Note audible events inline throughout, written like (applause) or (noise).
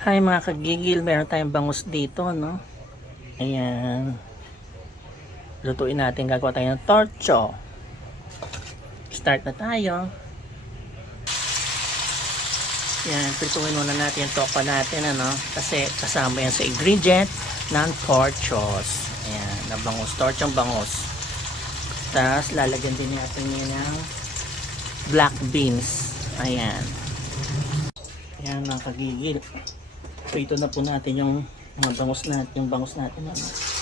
Hi mga kagigil, meron tayong bangus dito, no? Ayan. Lutuin natin, gagawa tayo ng torcho. Start na tayo. Yan, prituin muna natin yung tokwa natin, ano? Kasi kasama yan sa ingredient ng torchos. Ayan, na bangus. Torchong bangus. Tapos, lalagyan din natin yan ng black beans. Ayan. Ayan mga kagigil. Prito na po natin yung mga bangus natin, yung bangus natin. Ano?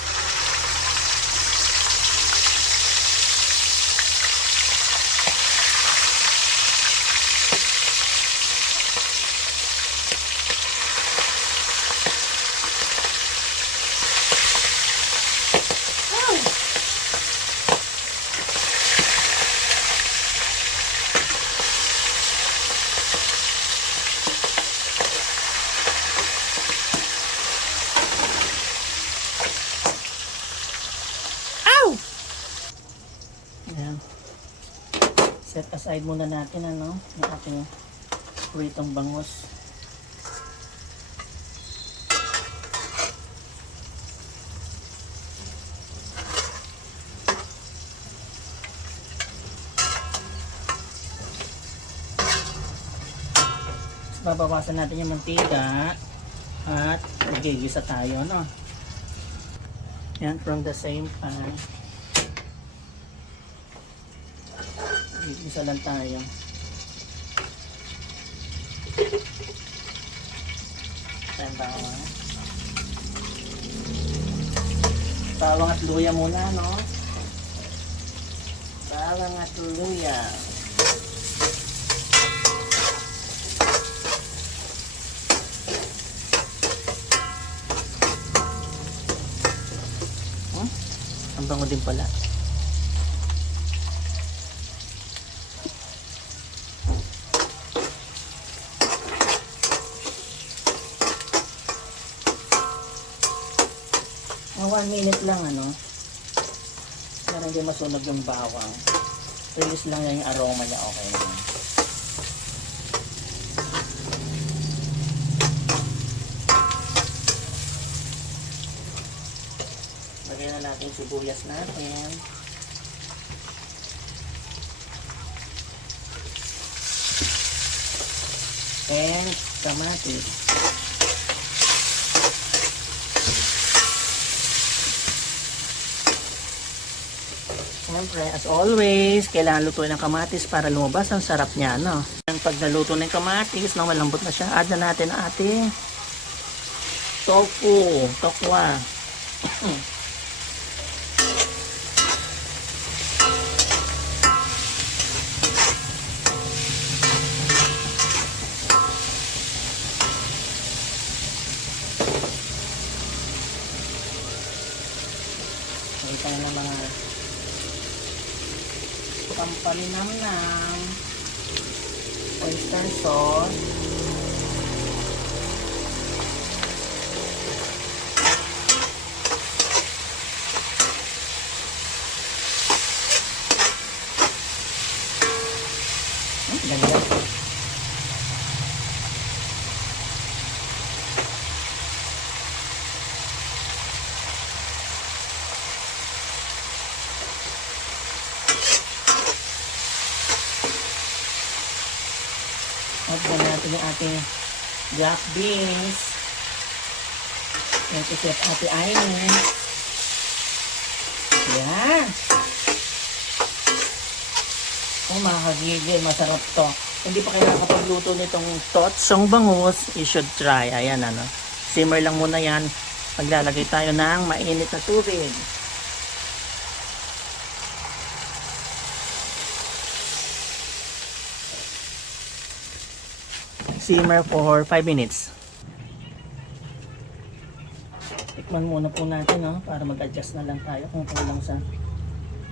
Ayan. Set aside muna natin ano, yung ating pritong bangus. Babawasan natin yung mantika at magigisa tayo, no? Yan, from the same pan. Isa lang tayo. Ayan, bawang. At luya muna, no? Bawang at luya. Hmm? Ang bango din pala. Mga 1 minute lang ano. Para hindi masunog yung bawang. Release lang niya yung aroma niya. Okay na. Lagyan na natin sibuyas natin. And kamatis. Siyempre, as always, kailangan lutuin ng kamatis para lumabas ang sarap niya, no? And pag naluto na yung kamatis, nang malambot na siya, add na natin ang ating tofu, tokwa. (clears throat) Ito na mga pampalinamnam, oyster sauce, Hmm, ganda. At na natin yung ating black beans. Yan si Chef Ate Aimee. Yan. Oh, mga kagigil, masarap to. Hindi pa kayo nakapagluto nitong totsong bangus, you should try. Ayan, ano. Simmer lang muna yan. Maglalagay tayo ng mainit na tubig. Simmer for 5 minutes. Tikman muna po natin, no? Para mag-adjust na lang tayo kung kulang sa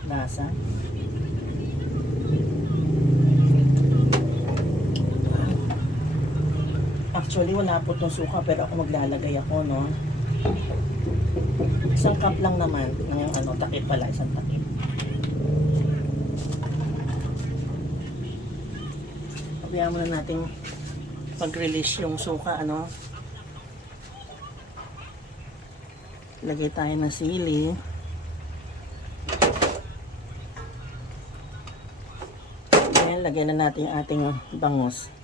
lasa. Actually, wala po itong suka pero ako maglalagay ako, no? Isang cup lang naman ng ano, takip pala, isang takip. Pabayaan muna natin mag-release yung suka, ano. Lagay tayo ng sili. Ayan, lagay na natin yung ating bangos.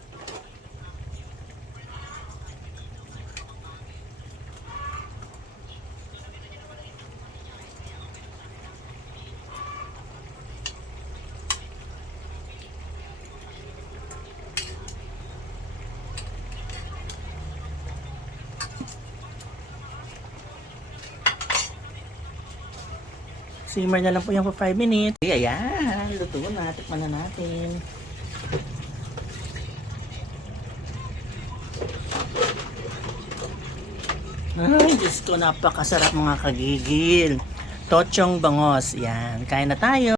Simmer na lang po yan for 5 minutes. Ayan, luto na. Tikman na natin. Ay, Diyos ko, napakasarap mga kagigil. Tochong bangos. Yan, kain na tayo.